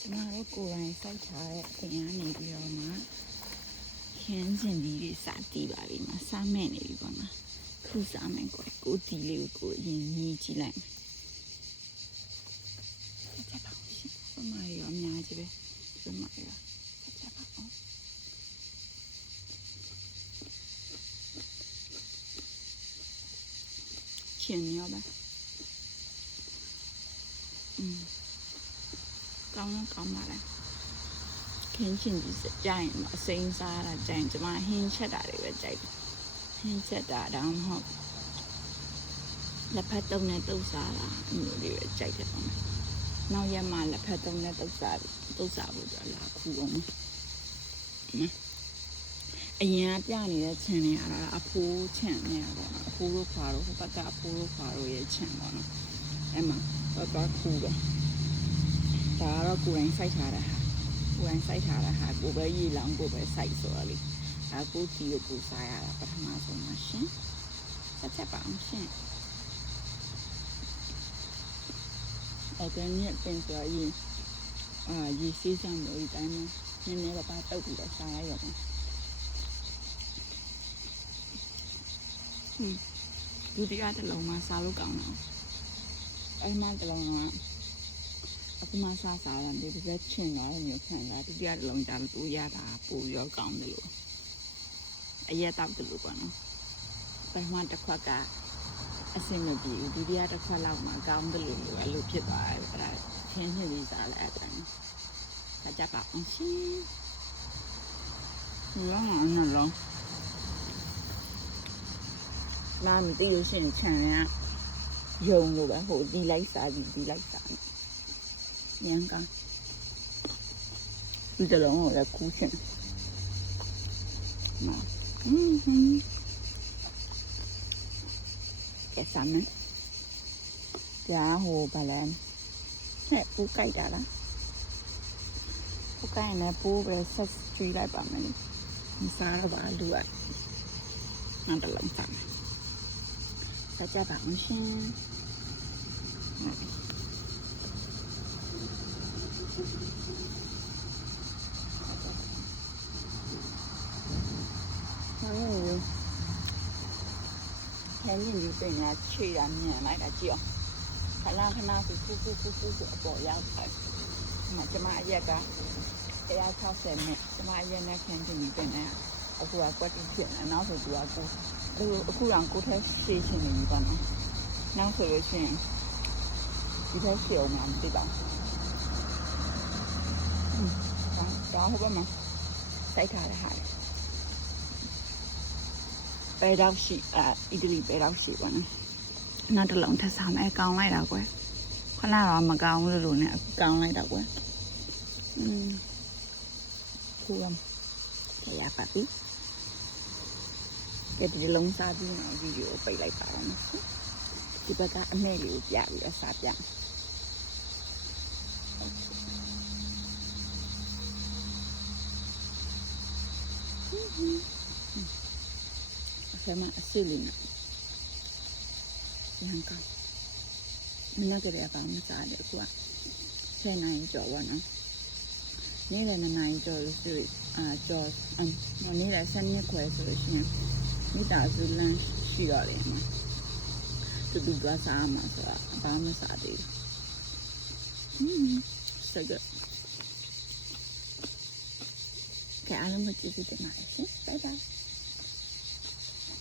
ကျမတို့ကိုယ်တိုင်စိုက်ထားတဲ့အပြင်ကနေပြီးတော့မှခင်းကျင်ကြီးတွေစတီးပါပြီမှာစားမဲ့နေပြီပေါ့နော်ခုစားမယ်ကိုတီးလေးကိုအရင်ညီးကြည့်လိုက်မယ်ချက်ပါဦးရှင်ပမာရောအများကြီးပဲပမာရောချက်ပါအောင်ချင်းရောပါကောင်းပါလားခင်းချင်းကြီးစကြိုင်အစိမ်းစားတာကြိုင်ကျမဟင်းချက်တာတွေပဲကြိုက်တယ်ဟင်းချက်တာတော့မဟုတ်လက်ဖက်တုံးနဲ့တုပ်စားတာအမျိုးတွေပဲကြိုက်တယ်ပေါ့နော်နောက်ရက်မှလက်ဖက်တုံးနဲ့တုပ်စားဖို့ကြလာခူအောင်အရင်ကပြနေတဲ့ခြံတွေကတော့အဖိုးခြံနေရပေါ့နော်အဖိုးတို့ခွာတို့ဟိုဘက်ကအဖိုးတို့ခွာတို့ရဲ့ခြံပေါ့နော်အဲ့မှာတော့ခူပဲဒါကတော့ကိုယ်တိုင်စိုက်ထားတာကိုယ်ပဲရေလောင်းကိုပဲစိုက်ဆိုတော့လေကိုတီကိုပူစားရတာပထမဆုံးမှာရှင်ချက်ပါအောင်ရှင်အဲ့ဒါနဲ့ပြင်ဆိုရင်ရေစီးစမ်းလို့ဒီတိုင်းမှာနည်းနည်းပါတုတ်ပြီးတော့စားရရုံဒုတိယတစ်လုံးမှာစားလို့ကောင်းတယ်အဲ့မှတစ်လုံးကအခုမှစားတယ်ဒီတစ်ချက်ချင်းတော့မျိုးခံလာဒုတိယတစ်လုံးကြာလို့ရတာပိုရောကောင်းတယ်လို့အရက်တောက်တယ်လို့ပေါ့နော်ပထမတစ်ခွက်ကအဆင်မပြေဘူးဒုတိယတစ်ခွက်လောက်မှကောင်းတယ်လို့အဲ့လိုဖြစ်သွားတယ်အဲ့ဒါခင်းနေလေးစားလိုက်အဲ့ဒါကြပါအောင်ရှင်ရောင်းအောင်နော်နာမသိလို့ရှိရင်ခြံရယုံလို့ပဲဟိုဒီလိုက်စားညံကဒီတလုံးကိုလည်းခူးချင်မှာကဲစမ်းမယ်ကြာဟိုဘာလဲဟဲ့ပူကြိုက်တာလားပူကြိုက်နေပူပဲဆက်ကျွေးလိုက်ပါမယ်မစားတော့ပါလူอ่ะနောက်တလုံးစားမယ်ကြပါအောင်ရှင်ခင်းရင်ဒီပင်ကခြေရမြန်လိုက်တာကြည့်အောင်ခဏဖူအပေါ်ရောက်တယ်ကျမအရက်က160နဲ့ကျမအရက်နဲ့ခင်းရင်ဒီပင်နဲ့အခုကကွက်တိဖြစ်နေနောက်ဆိုသူကအခုတော့ကိုထဲရှေ့ချင်းနေပြီပေါ့နော်နောက်ဆိုလို့ရှိရင်ဒီထဲရှေ့အောင်မှမသိပါဘူးဒါဟိုဘက်မှာစိုက်ထားတဲ့ဟာပဲတော့ရှိအီတလီပဲတော့ရှိပါနော်နောက်တစ်လုံးထပ်စားမယ်ကောင်းလိုက်တာကွယ်ခဏတော့မကောင်းဘူးလို့နဲ့ကောင်းလိုက်တော့ကွယ်ခုရရပါပြီကဲဒီလုံးစားပြီးတော့ဗီဒီယိုပိတ်လိုက်ပါတော့နော်ဒီဘက်ကအမဲလေးကိုပြပြီးအစားပြအဲ့မှာအစစ်လေးနဲ့ရန်ကောင်းမနက်ကလေးကမစားတယ်အခုက10နိုင်ကျော်ပါနော်နေ့လယ်2နိုင်ကျော်လို့ဆိုကျော်နေ့လယ်7ခွဲဆိုလို့ရှိရင်မိသားစုလမ်းရှိရတယ်မှာတူကစားမှာဆိုတာဘာမှမစားသေးဘူးso good ကဲအားလုံးကိုကျေးဇူးတင်ပါတယ်ရှင် bye bye